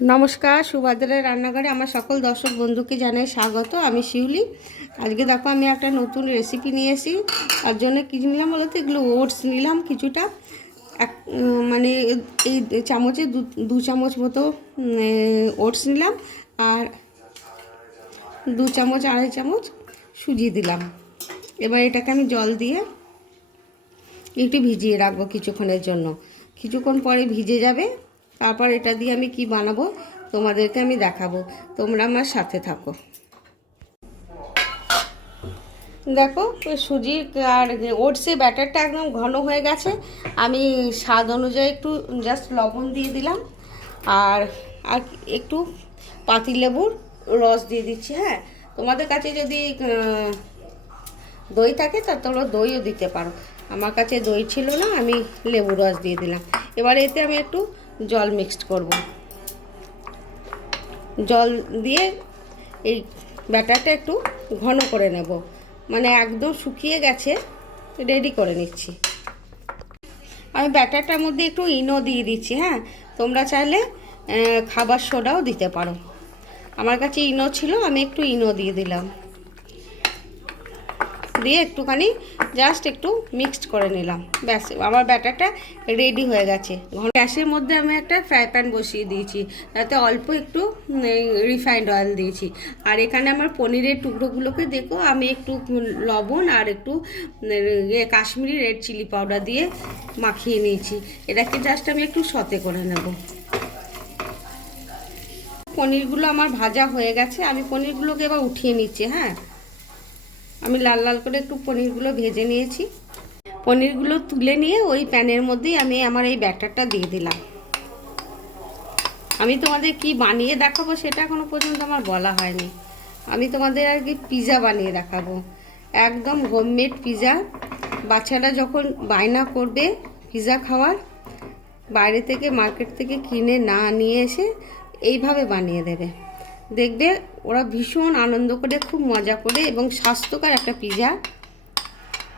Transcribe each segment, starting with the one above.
নমস্কার, সুভদ্রার রান্নাঘরে আমার সকল দর্শক বন্ধুকে জানাই স্বাগত। আমি শিউলি। আজকে দেখো আমি একটা নতুন রেসিপি নিয়ে এসি। তার জন্য কী নিলাম বলো তো, এগুলো ওটস নিলাম কিছুটা, এক মানে এই চামচে দু চামচ মতো ওটস নিলাম, আর 2 চামচ 2.5 চামচ সুজি দিলাম। এবার এটাকে আমি জল দিয়ে একটু ভিজিয়ে রাখবো কিছুক্ষণের জন্য। কিছুক্ষণ পরে ভিজে যাবে। তারপর এটা দিয়ে আমি কি বানাবো তোমাদেরকে আমি দেখাবো, তোমরা আমার সাথে থাকো। দেখো সুজি আর ওটসের ব্যাটারটা একদম ঘন হয়ে গেছে। আমি স্বাদ অনুযায়ী একটু জাস্ট লবণ দিয়ে দিলাম, আর আর একটু পাতিলেবুর রস দিয়ে দিচ্ছি। হ্যাঁ, তোমাদের কাছে যদি দই থাকে তা তোমরা দইও দিতে পারো। আমার কাছে দই ছিল না, আমি লেবু রস দিয়ে দিলাম। এবার এতে আমি একটু জল মিক্সড করব। জল দিয়ে এই ব্যাটারটা একটু ঘন করে নেব, মানে একদম শুকিয়ে গেছে, রেডি করে নিচ্ছি। আমি ব্যাটারটার মধ্যে একটু ইনো দিয়ে দিচ্ছি। হ্যাঁ, তোমরা চাইলে খাবার সোডাও দিতে পারো। আমার কাছে ইনো ছিল, আমি একটু ইনো দিয়ে দিলাম, দিয়ে একটুখানি জাস্ট একটু মিক্সড করে নিলাম। ব্যাস, আমার ব্যাটারটা রেডি হয়ে গেছে। গ্যাসের মধ্যে আমি একটা ফ্রাই প্যান বসিয়ে দিয়েছি, তাতে অল্প একটু রিফাইন্ড অয়েল দিয়েছি। আর এখানে আমার পনিরের টুকরোগুলোকে দেখো আমি একটু লবণ আর একটু কাশ্মীরি রেড চিলি পাউডার দিয়ে মাখিয়ে নিয়েছি। এটাকে জাস্ট আমি একটু সতে করে নেব। পনিরগুলো আমার ভাজা হয়ে গেছে, আমি পনিরগুলোকে এবার উঠিয়ে নিচ্ছি। হ্যাঁ, আমি লাল লাল করে একটু পনিরগুলো ভেজে নিয়েছি। পনিরগুলো তুলে নিয়ে ওই প্যানের মধ্যেই আমি আমার এই ব্যাটারটা দিয়ে দিলাম। আমি তোমাদের কি বানিয়ে দেখাবো সেটা এখনো পর্যন্ত আমার বলা হয়নি। আমি তোমাদের আর কি পিৎজা বানিয়ে দেখাবো, একদম হোমমেড পিৎজা। বাচ্চারা যখন বায়না করবে পিৎজা খাওয়ার, বাইরে থেকে মার্কেট থেকে কিনে না নিয়ে এসে এইভাবে বানিয়ে দেবে, দেখবে ওরা ভীষণ আনন্দ করে, খুব মজা করে এবং স্বাস্থ্যকর একটা পিৎজা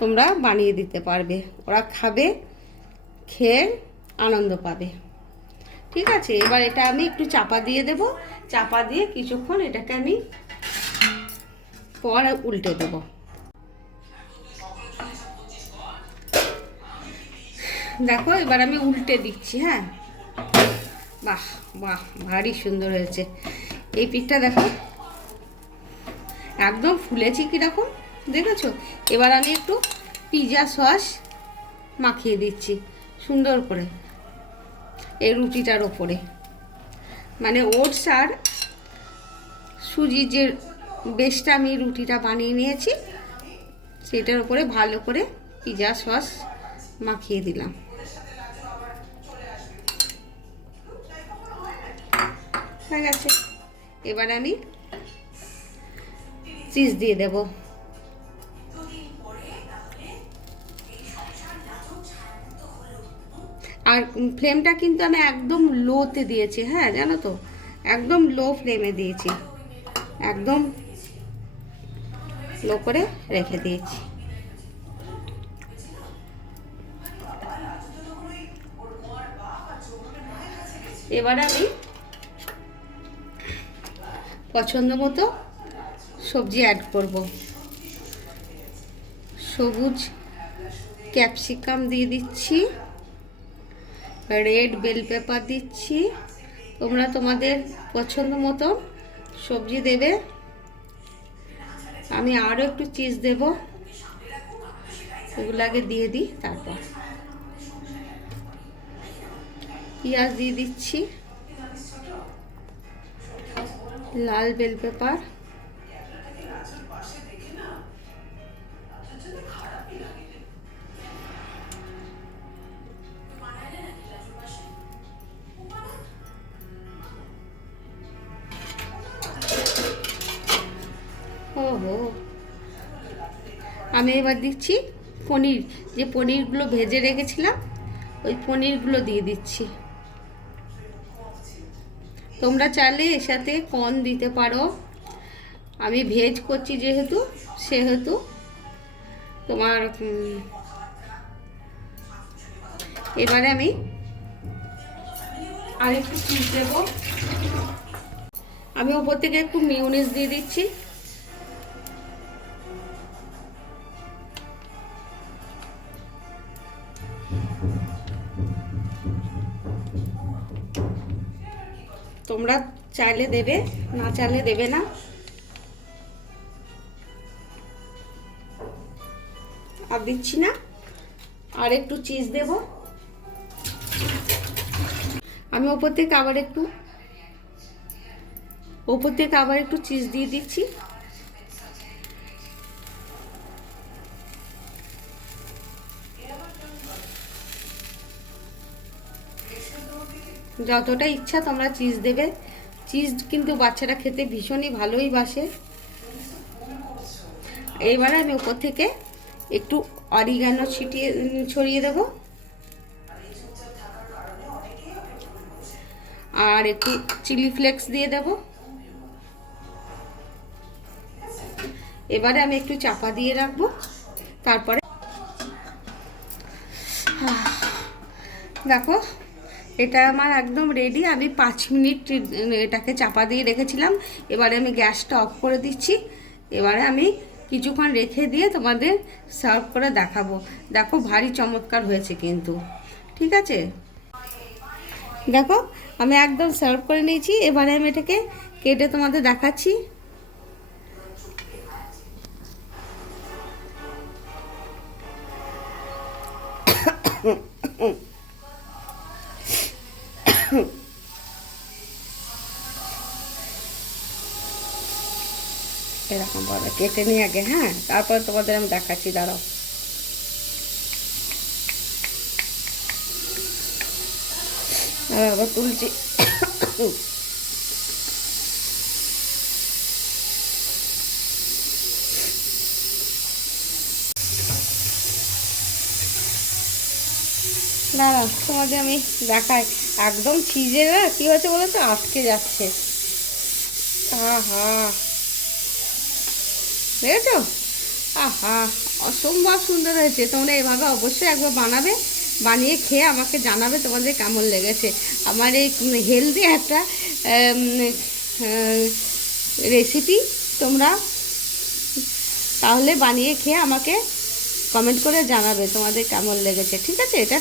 তোমরা বানিয়ে দিতে পারবে। ওরা খাবে, খেয়ে আনন্দ পাবে। ঠিক আছে, এবার এটা আমি একটু চাপা দিয়ে দেব। চাপা দিয়ে কিছুক্ষণ এটাকে আমি পর উল্টে দেব। দেখো এবার আমি উল্টে দিচ্ছি। হ্যাঁ, বাহ বাহ, ভারী সুন্দর হয়েছে এই পিঠটা। দেখো একদম ফুলেছি কীরকম, দেখেছো? এবার আমি একটু পিৎজা সস মাখিয়ে দিচ্ছি সুন্দর করে এই রুটিটার ওপরে। মানে ওটস আর সুজির যে বেসটা আমি রুটিটা বানিয়ে নিয়েছি, সেটার উপরে ভালো করে পিৎজা সস মাখিয়ে দিলাম। হয়ে গেছে। এবার আমি চিজ দিয়ে দেব। আর ফ্লেমটা কিন্তু আমি একদম লোতে দিয়েছি। হ্যাঁ, জানো তো, একদম লো ফ্লেমে দিয়েছি, একদম লো করে রেখে দিয়েছি। এবারে আমি পছন্দ মতো সবজি অ্যাড করব। সবুজ ক্যাপসিকাম দিয়ে দিচ্ছি, রেড বেল পেপার দিচ্ছি। তোমরা তোমাদের পছন্দ মতো সবজি দেবে। আমি আরও একটু চিজ দেব, এগুলো আগে দিয়ে দিই। তারপর পেঁয়াজ দিয়ে দিচ্ছি, লাল বেল পেপার, ওহো। আমি এবার দিচ্ছি পনির, যে পনিরগুলো ভেজে রেখেছিলাম ওই পনিরগুলো দিয়ে দিচ্ছি। তোমরা চাইলে এর সাথে কর্ন দিতে পারো। আমি ভেজ করছি যেহেতু, সেহেতু তোমার এবারে আমি আরেকটু চিজ দেবো। আমি ওপর থেকে একটু মিউনিস দিয়ে দিচ্ছি। তোমরা চাইলে দেবে, না চাইলে দেবে না। আর দিচ্ছি না, আর একটু চিজ দেব। আমি ওপর থেকে আবার একটু চিজ দিয়ে দিচ্ছি। যতটা ইচ্ছা তোমরা চিজ দেবে। চিজ কিন্তু বাচ্চারা খেতে ভীষণই ভালোই বাসে। এবারে আমি উপর থেকে একটু অরিগানো ছড়িয়ে দেব, আর একটু চিলি ফ্লেক্স দিয়ে দেব। এবারে আমি একটু চাপা দিয়ে রাখবো। তারপরে দেখো এটা আমার একদম রেডি। আমি 5 মিনিট এটাকে চাপা দিয়ে রেখেছিলাম। এবারে আমি গ্যাসটা অফ করে দিচ্ছি। এবারে আমি কিছুক্ষণ রেখে দিয়ে তোমাদের সার্ভ করে দেখাবো। দেখো ভারী চমৎকার হয়েছে কিন্তু, ঠিক আছে। দেখো আমি একদম সার্ভ করে নিয়েছি। এবারে আমি এটাকে কেটে তোমাদের দেখাচ্ছি। এরকম ভাবে কেটে নিয়ে আগে, হ্যাঁ, তারপর তোমাদের আমি দেখাচ্ছি, দাঁড়াও। আবার তুলছি। দাঁড়াও তোমাদের আমি দেখাই। একদম চিজে না কি হয়েছে বলো তো, আটকে যাচ্ছে। আহা, দেখেছো? আহা, অসম্ভব সুন্দর হয়েছে। তোমরা এভাবে অবশ্যই একবার বানাবে, বানিয়ে খেয়ে আমাকে জানাবে তোমাদের কেমন লেগেছে। আমার এই হেলদি একটা রেসিপি তোমরা তাহলে বানিয়ে খেয়ে আমাকে কমেন্ট করে জানাবে তোমাদের কেমন লেগেছে, ঠিক আছে? এটা